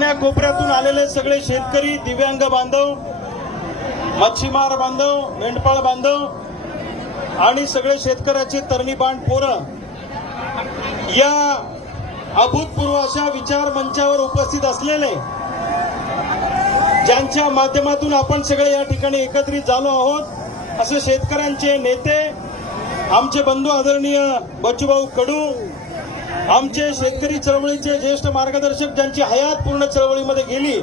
कोपऱ्यातून आलेले सगळे शेतकरी, दिव्यांग बांधव, मच्छीमार बांधव, मेंढपाळ बांधव आणि सगळे शेतकऱ्याचे तरणीबाण पोरं या अभूतपूर्व अशा विचार मंचावर उपस्थित असलेले, ज्यांच्या माध्यमातून आपण सगळे या ठिकाणी एकत्रित झालो आहोत, असे शेतकऱ्यांचे नेते, आमचे बंधू आदरणीय बच्चूभाऊ कडू, आमचे शेतकरी चळवळीचे ज्येष्ठ मार्गदर्शक, ज्यांची हयात पूर्ण चळवळीमध्ये गेली,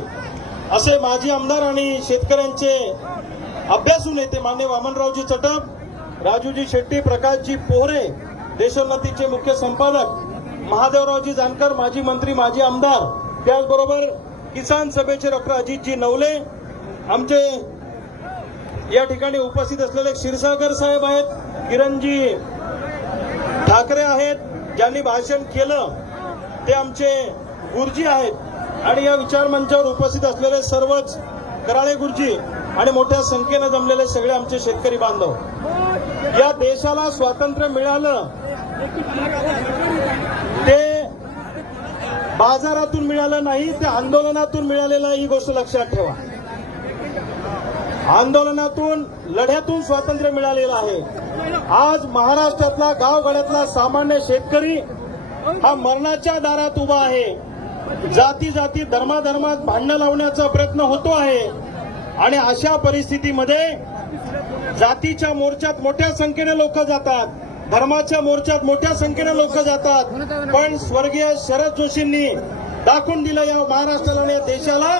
असे माजी आमदार आणि शेतकऱ्यांचे अभ्यासू नेते माननीय वामनरावजी चटप, राजूजी शेट्टी, प्रकाशजी पोहरे, देशोन्नतीचे मुख्य संपादक महादेवरावजी जानकर, माजी मंत्री, माजी आमदार, त्याचबरोबर किसान सभेचे डॉक्टर अजितजी नवले, आमचे या ठिकाणी उपस्थित असलेले क्षीरसागर साहेब आहेत, किरणजी ठाकरे आहेत, ज्यांनी भाषण केलं ते आमचे गुरुजी आहेत, आणि या विचार मंचावर उपस्थित असलेले सर्वच कराळे गुरुजी आणि मोठ्या संख्येनं जमलेले सगळे आमचे शेतकरी बांधव. या देशाला स्वातंत्र्य मिळालं ते बाजारातून मिळालं नाही, ते आंदोलनातून मिळालेलं, ही गोष्ट लक्षात ठेवा. आंदोलनातून, लढ्यातून स्वातंत्र्य मिळालेलं आहे. आज महाराष्ट्रातला, गावगाड्यातला सामान्य शेतकरी हा मरणाच्या दारात उभा आहे. जाती जाती, धर्माधर्मात भांडणं लावण्याचा प्रयत्न होतो आहे, आणि अशा परिस्थितीमध्ये जातीच्या मोर्चात मोठ्या संख्येने लोक जातात, धर्माच्या मोर्चात मोठ्या संख्येने लोक जातात, पण स्वर्गीय शरद जोशींनी दाखवून दिलं या महाराष्ट्राला आणि या देशाला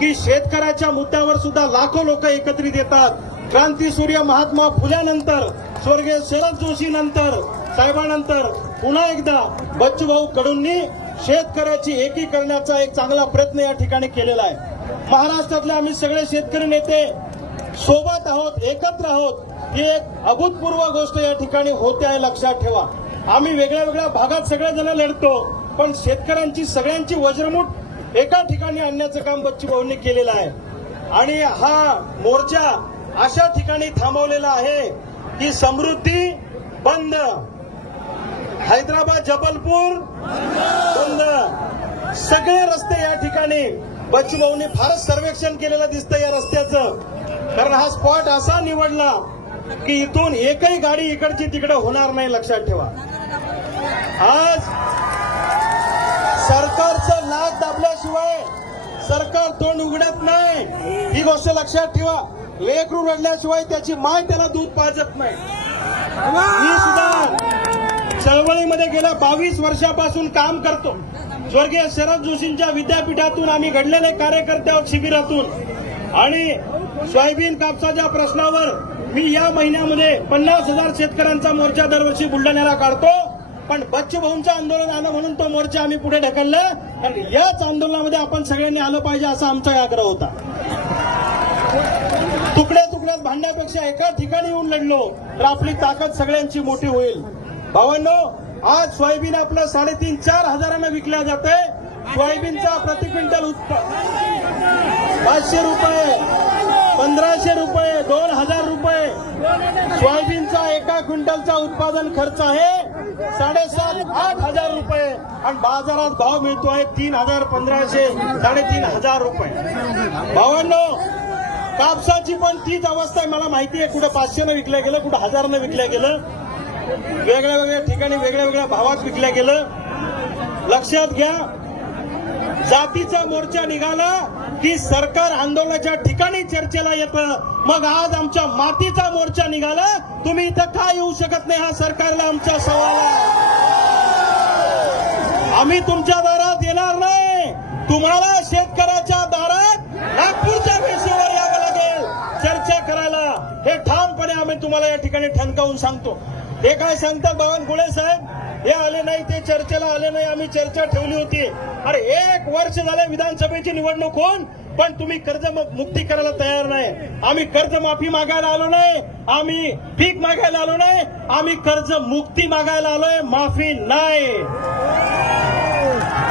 की शेतकऱ्याच्या मुद्द्यावर सुद्धा लाखो लोक एकत्रित येतात. क्रांतीसूर्य महात्मा फुल्यानंतर, स्वर्गीय शरद जोशी नंतर, साहेबांनंतर पुन्हा एकदा बच्चूभाऊ कडूंनी शेतकऱ्याची एकी करण्याचा एक चांगला प्रयत्न या ठिकाणी केलेला आहे. महाराष्ट्रातले आम्ही सगळे शेतकरी नेते सोबत आहोत, एकत्र आहोत. ही एक अभूतपूर्व गोष्ट या ठिकाणी होते आहे, लक्षात ठेवा. आम्ही वेगळ्या वेगळ्या भागात सगळेजण लढतो, पण शेतकऱ्यांची सगळ्यांची वज्रमुठ एका ठिकाणी आणण्याचं काम बच्चूभाऊंनी केलेलं आहे. आणि हा मोर्चा अशा ठिकाणी थांबवलेला आहे की समृद्धी बंद, हैदराबाद जबलपूर बंद, सगळे रस्ते या ठिकाणी बच्चूभाऊंनी फारच सर्वेक्षण केलेलं दिसतं या रस्त्याचं. कारण हा स्पॉट असा निवडला की इथून एकही गाडी इकडची तिकडे होणार नाही, लक्षात ठेवा. आज सरकारचं नाक दाबल्याशिवाय सरकार तोंड उघडत नाही, ही गोष्ट लक्षात ठेवा. लेकरू रडल्याशिवाय त्याची माय त्याला दूध पाजत नाही. मी सुद्धा चळवळीमध्ये गेल्या 22 वर्षापासून काम करतो. स्वर्गीय शरद जोशींच्या विद्यापीठातून आम्ही घडलेले कार्यकर्ते आहोत, शिबिरातून. आणि सोयाबीन कापसाच्या प्रश्नावर मी या महिन्यामध्ये 50,000 शेतकऱ्यांचा मोर्चा दरवर्षी बुलढाण्याला काढतो. पण बच्चूभाऊंचं आंदोलन आलं म्हणून तो मोर्चा आम्ही पुढे ढकलला, आणि याच आंदोलनामध्ये आपण सगळ्यांनी आलं पाहिजे असा आमचा आग्रह होता. तुकड्या तुकड्यात भांडण्यापेक्षा एका ठिकाणी येऊन लढलो तर आपली ताकद सगळ्यांची मोठी होईल. भावांनो, आज सोयाबीन आपलं 3,500-4 हजारानं विकल्या जाते. सोयाबीनचा प्रति क्विंटल 500 रुपये, 1,500 रुपये, 2,000 रुपये. सोयाबीनचा एका क्विंटलचा उत्पादन खर्च आहे 7,500-8 हजार रुपये, आणि बाजारात भाव मिळतो आहे 3,000, 1,500, 3,500 रुपये. भावांनो, कापसाची पण तीच अवस्था आहे. मला माहिती आहे, कुठं 500 विकल्या गेलं, कुठं 1000 विकल्या गेलं, वेगळ्या वेगळ्या ठिकाणी वेगळ्या वेगळ्या भावात विकल्या गेलं. लक्षात घ्या, जातीचा मोर्चा निघाला की सरकार आंदोलनाच्या ठिकाणी चर्चेला येतं. मग आज आमच्या मातीचा मोर्चा निघाला, तुम्ही इथं का येऊ शकत नाही, हा सरकारला आमचा सवाल आहे. आम्ही तुमच्या दारात येणार नाही, तुम्हाला शेतकऱ्याच्या दारात नागपूरच्या वेशीवर यावं लागेल चर्चा करायला. हे ठामपणे आम्ही तुम्हाला या ठिकाणी ठणकावून सांगतो. हे काय सांगतात बावनकुळे साहेब, हे आले नाही, ते चर्चेला आले नाही, आम्ही चर्चा ठेवली होती. अरे 1 वर्ष झाले विधानसभेची निवडणूक होऊन, पण तुम्ही कर्ज मुक्ती करायला तयार नाही. आम्ही कर्जमाफी मागायला आलो नाही, आम्ही भीक मागायला आलो नाही, आम्ही कर्ज मुक्ती मागायला आलोय, माफी नाही.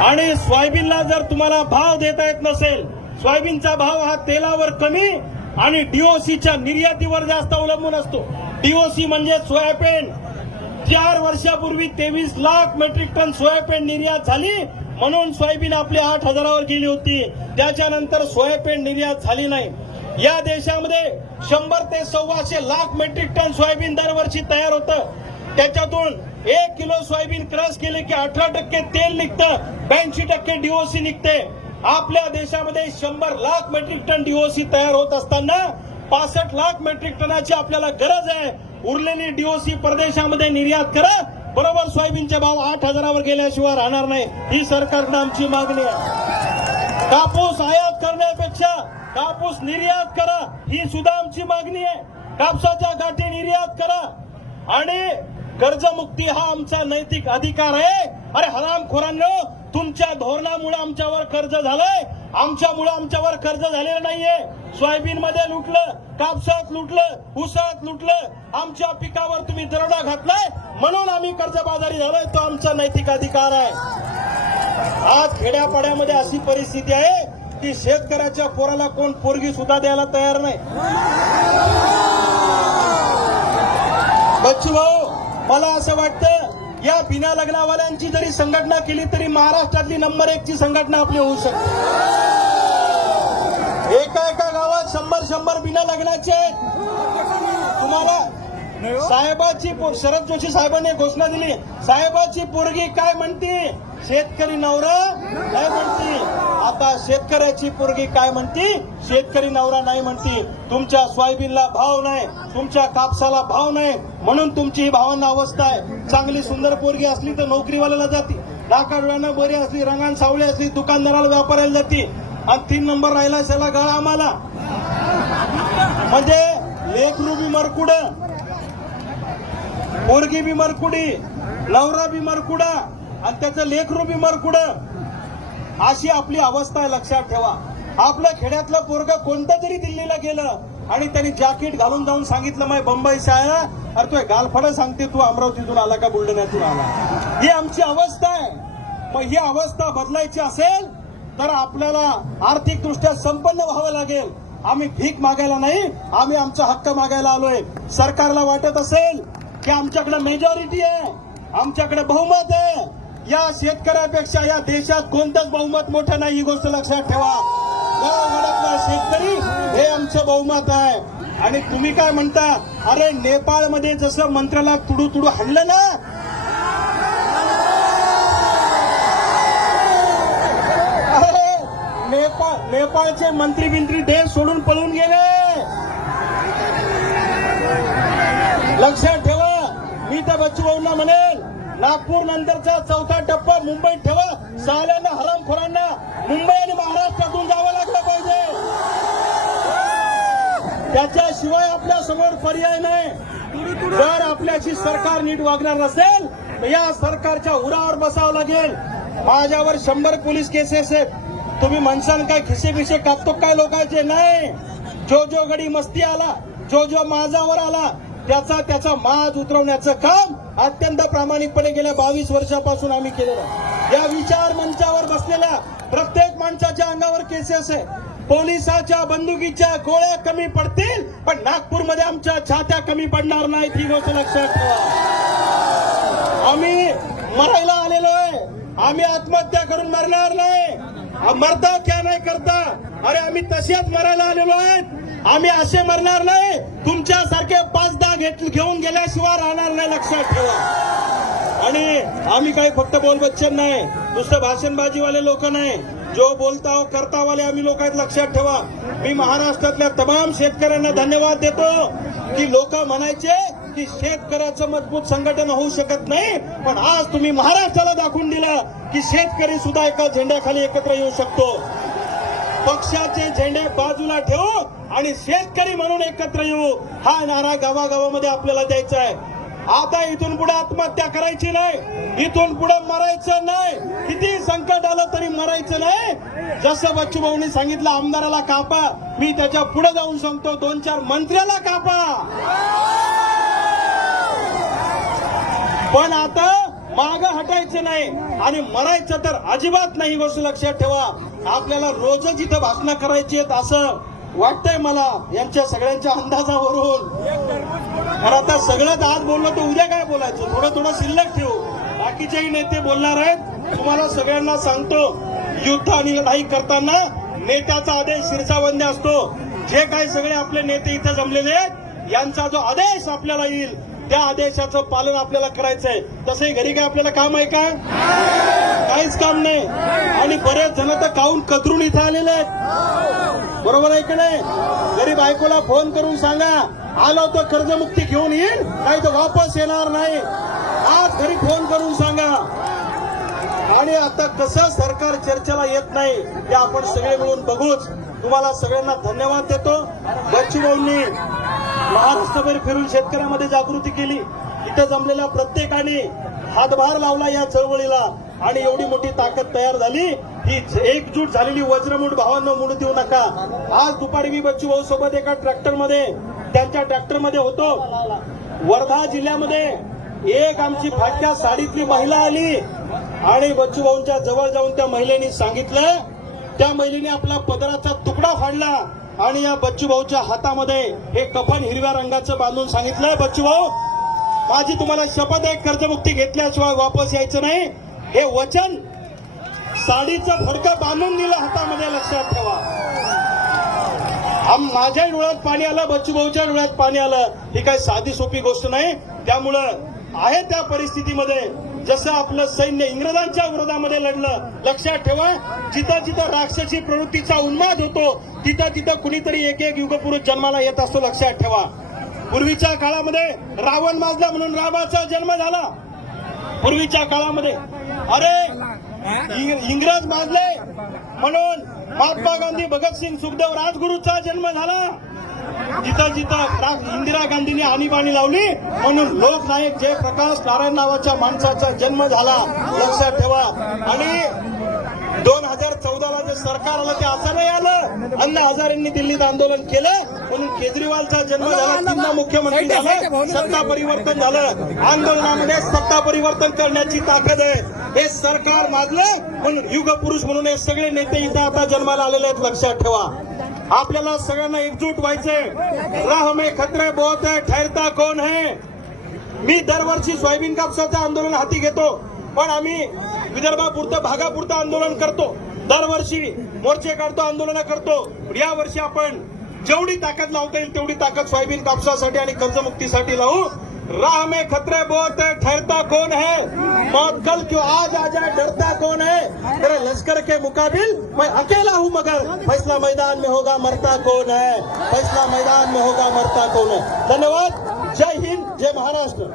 आणि सोयाबीनला जर तुम्हाला भाव देता येत नसेल, सोयाबीनचा भाव हा तेलावर कमी आणि डीओसीच्या निर्यातीवर जास्त अवलंबून असतो. डीओसी म्हणजे सोयाबीन. 4 वर्षापूर्वी 23 लाख मेट्रिक टन सोयाबीन निर्यात झाली, म्हणून सोयाबीन आपली 8,000वर गेली होती. त्याच्यानंतर सोयाबीन निर्यात झाली नाही. या देशामध्ये 100 ते 125 लाख मेट्रिक टन सोयाबीन दरवर्षी तयार होतं. त्याच्यातून 1 किलो सोयाबीन क्रश केले की 18% तेल निघतं, 82% डीओसी निघते. आपल्या देशामध्ये 100 लाख मेट्रिक टन डीओसी तयार होत असताना 65 लाख मेट्रिक टनाची आपल्याला गरज आहे. उरलेली डीओसी परदेशामध्ये निर्यात करा. बरोबर सोयाबीनचे भाव 8,000वर गेल्याशिवाय राहणार नाही. ही सरकारनं आमची मागणी आहे. कापूस आयात करण्यापेक्षा कापूस निर्यात करा, ही सुद्धा आमची मागणी आहे. कापसाच्या गाठी निर्यात करा आणि कर्जमुक्ती हा आमचा नैतिक अधिकार आहे. अरे हरामखोरांनो, तुमच्या धोरणामुळे आमच्यावर कर्ज झालंय, आमच्यामुळे आमच्यावर कर्ज झालेलं नाहीये. सोयाबीन मध्ये लुटलं, कापसात लुटलं, ऊसात लुटलं, आमच्या पिकावर तुम्ही दरोडा घातलाय म्हणून आम्ही कर्जबाजारी झालोय. तो आमचा नैतिक अधिकार आहे. आज खेड्यापाड्यामध्ये अशी परिस्थिती आहे की शेतकऱ्याच्या पोराला कोण पोरगी सुद्धा द्यायला तयार नाही. बच्चू भाऊ, मला असं वाटतं या बिना लग्नावाल्यांची जरी संघटना केली तरी महाराष्ट्रातली नंबर 1 ची संघटना आपली होऊ शकते. एका गावात 100 बिना लग्नाचे आहेत. तुम्हाला साहेबाची शरद जोशी साहेबांनी घोषणा दिली, साहेबाची पोरगी काय म्हणते, शेतकरी नवरा काय म्हणते. आता शेतकऱ्याची पोरगी काय म्हणते, शेतकरी नवरा नाही म्हणते. तुमच्या सोयाबीनला भाव नाही, तुमच्या कापसाला भाव नाही, म्हणून तुमची ही भावांना अवस्था आहे. चांगली सुंदर पोरगी असली तर नोकरीवाल्याला जाते, नाकाडोळ्यानं बरी असली, रंगान सावळी असली, दुकानदाराला व्यापाऱ्याला जाते, आणि 3 नंबर राहिला त्याला गळा आम्हाला. म्हणजे लेकरू बी मरकुड, पोरगी बी मरकुडी, नवरा बी मरकुडा आणि त्याचं लेकरू बी मरकुड. अशी आपली अवस्था आहे. लक्षात ठेवा. आपलं खेड्यातलं पोरग कोणतं जरी दिल्लीला गेलं आणि त्यांनी जॅकेट घालून जाऊन सांगितलं मैं बंबई से आया, अरे तो गालफडं सांगते तू अमरावतीतून आला का बुलढाण्यातून आला. ही आमची अवस्था आहे. मग ही अवस्था बदलायची असेल तर आपल्याला आर्थिकदृष्ट्या संपन्न व्हावं लागेल. आम्ही भीक मागायला नाही, आम्ही आमचा हक्क मागायला आलोय. सरकारला वाटत असेल की आमच्याकडे मेजॉरिटी आहे, आमच्याकडे बहुमत आहे, या शेतकऱ्यापेक्षा या देशात कोणतंच बहुमत मोठं नाही. ही गोष्ट लक्षात ठेवा. गावागाड्यातला शेतकरी हे आमचं बहुमत आहे. आणि तुम्ही काय म्हणता, अरे नेपाळमध्ये जसं मंत्र्याला तुडू हाणलं ना, नेपाळचे मंत्री देश सोडून पळून गेले. लक्षात ठेवा. मी तर बच्चू भाऊंना म्हणेल, नागपूर नंतरचा 4था टप्पा मुंबईत ठेवा. साल्यांना हरामखोरांना मुंबई आणि महाराष्ट्रातून जावं लागलं पाहिजे. त्याच्याशिवाय आपल्या समोर पर्याय नाही. जर आपल्याशी सरकार नीट वागणार नसेल तर या सरकारच्या उरावर बसावं लागेल. माझ्यावर 100 पोलीस केसेस आहेत. तुम्ही म्हणसान काय खिसे कापतो काय लोकांचे? नाही. जो गडी मस्ती आला, जो माझावर आला, त्याचा माज उतरवण्याचं काम अत्यंत प्रामाणिकपणे गेल्या 22 वर्षापासून आम्ही केलेलं. या विचार मंचावर बसलेल्या प्रत्येक माणसाच्या अंगावर केसेस आहे. पोलिसाच्या बंदुकीच्या गोळ्या कमी पडतील पण नागपूरमध्ये आमच्या छात्या कमी पडणार नाहीत. ही गोष्ट लक्षात ठेवा. आम्ही मरायला आलेलो आहे. आम्ही आत्महत्या करून मरणार नाही. मरता क्या नाही करता, अरे आम्ही तशाच मरायला आलेलो आहेत. आम्ही असे मरणार नाही. तुमच्यासारखे 5-10 घेऊन गेल्याशिवाय राहणार नाही. लक्षात ठेवा. आणि आम्ही काही फक्त बोलबच्चन नाही, नुसतं भाषणबाजीवाले लोक नाही. जो बोलता हो करता वाले आम्ही लोक आहेत. लक्षात ठेवा. मी महाराष्ट्रातल्या तमाम शेतकऱ्यांना धन्यवाद देतो की लोक म्हणायचे की शेतकऱ्याचं मजबूत संघटन होऊ शकत नाही, पण आज तुम्ही महाराष्ट्राला दाखवून दिलं की शेतकरी सुद्धा एका झेंड्याखाली एकत्र येऊ शकतो. पक्षाचे झेंडे बाजूला ठेवू आणि शेतकरी म्हणून एकत्र येऊ, हा नारा गावागावामध्ये आपल्याला द्यायचा आहे. आता इथून पुढे आत्महत्या करायची नाही, इथून पुढे मरायचं नाही, किती संकट आलं तरी मरायचं नाही. जसं बच्चू भाऊंनी सांगितलं आमदाराला कापा, मी त्याच्या पुढे जाऊन सांगतो 2-4 मंत्र्याला कापा. पण आता मागं हटायचं नाही आणि मरायचं तर अजिबात नाही. गोष्ट लक्षात ठेवा. आपल्याला रोजच इथं भाषणं करायची आहेत असं वाटतंय मला यांच्या सगळ्यांच्या अंदाजावरून. तर आता सगळंच आज बोललो तर उद्या काय बोलायचं, थोडं शिल्लक ठेवू. बाकीचेही नेते बोलणार आहेत. तुम्हाला सगळ्यांना सांगतो, युद्ध आणि लढाई करताना नेत्याचा आदेश शिरसावंद्य असतो. जे काही सगळे आपले नेते इथे जमलेले आहेत, यांचा जो आदेश आपल्याला येईल त्या आदेशाचं पालन आपल्याला करायचंय. तसंही घरी काय आपल्याला काम आहे का? काहीच काम नाही. आणि बरेच जण तर काहून कतरून इथे आलेले आहेत. बरोबर आहे की नाही? गरीब बायकोला फोन करून सांगा, आलो तर कर्जमुक्ती घेऊन येईल, नाही तर वापस येणार नाही. आज घरी फोन करून सांगा. आणि आता कसं सरकार चर्चेला येत नाही ते आपण सगळे मिळून बघूच. तुम्हाला सगळ्यांना धन्यवाद देतो. बच्चू भाऊंनी महाराष्ट्रभर फिरून शेतकऱ्यांमध्ये जागृती केली. इथं जमलेल्या प्रत्येकाने हातभार लावला या चळवळीला आणि एवढी मोठी ताकद तयार झाली. ही एकजूट झालेली वज्रमूठ भावांना मुडू देऊ नका. आज दुपारी मी बच्चू भाऊ सोबत एका ट्रॅक्टरमध्ये, त्यांच्या ट्रॅक्टरमध्ये होतो. वर्धा जिल्ह्यामध्ये एक आमची फाटक्या साडीतली महिला आली आणि बच्चू भाऊंच्या जवळ जाऊन त्या महिलेने सांगितलं, त्या महिलेने आपला पदराचा तुकडा फाडला आणि या बच्चू भाऊच्या हातामध्ये हे कफन हिरव्या रंगाचं बांधून सांगितलं, बच्चू भाऊ माझी तुम्हाला शपथ आहे, कर्जमुक्ती घेतल्याशिवाय वापस यायचं नाही. हे वचन साडीचं फडकं बांधून दिलं हातामध्ये, लक्षात ठेवा. माझ्या डोळ्यात पाणी आलं, बच्चू भाऊच्या डोळ्यात पाणी आलं. ही काही साधी सोपी गोष्ट नाही. त्यामुळं आहे त्या परिस्थितीमध्ये जसं आपलं सैन्य इंग्रजांच्या विरोधामध्ये लढलं, लक्षात ठेवा, जिथं जिथं राक्षसी प्रवृत्तीचा उन्माद होतो तिथं तिथं कुणीतरी एक एक युगपुरुष जन्माला येत असतो, लक्षात ठेवा. पूर्वीच्या काळामध्ये रावण माजला म्हणून रामाचा जन्म झाला. पूर्वीच्या काळामध्ये अरे इंग्रज माजले म्हणून महात्मा गांधी, भगतसिंग, सुखदेव, राजगुरूचा जन्म झाला. जिथं जिथं इंदिरा गांधींनी आणीबाणी लावली म्हणून लोकनायक जयप्रकाश नारायण नावाच्या माणसाचा जन्म झाला, लक्षात ठेवा. आणि 2014ला जे सरकार आलं ते असं नाही आलं. अण्णा हजारेंनी दिल्लीत आंदोलन केलं म्हणून केजरीवालचा जन्म झाला, तीनदा मुख्यमंत्री झाला, सत्ता परिवर्तन झालं. आंदोलनामध्ये सत्ता परिवर्तन करण्याची ताकद आहे. हे सरकार माजलं म्हणून युगपुरुष म्हणून हे सगळे नेते इथं आता जन्माला आलेले आहेत, लक्षात ठेवा. आपल्याला सगळ्यांना एकजूट व्हायचंय. राह में खतरे बहुत है, ठहरता कौन है. मी दरवर्षी सोयाबीन कापसाचं आंदोलन हाती घेतो, पण आम्ही विदर्भापुरतं भागापुरतं आंदोलन करतो. दरवर्षी मोर्चे काढतो, आंदोलन करतो. या वर्षी आपण जेवढी ताकद लावता येईल तेवढी ताकद सोयाबीन कापसासाठी आणि कर्जमुक्तीसाठी लावू. राह में खतरे बहुत है, ठहरता कौन है. मौत कल क्यों आज आ जाए, डरता कौन है. तेरे लश्कर के मुकाबिल मैं अकेला हूं, मगर फैसला मैदान में होगा, मरता कौन है. फैसला मैदान में होगा, मरता कौन है. धन्यवाद. जय हिंद, जय महाराष्ट्र.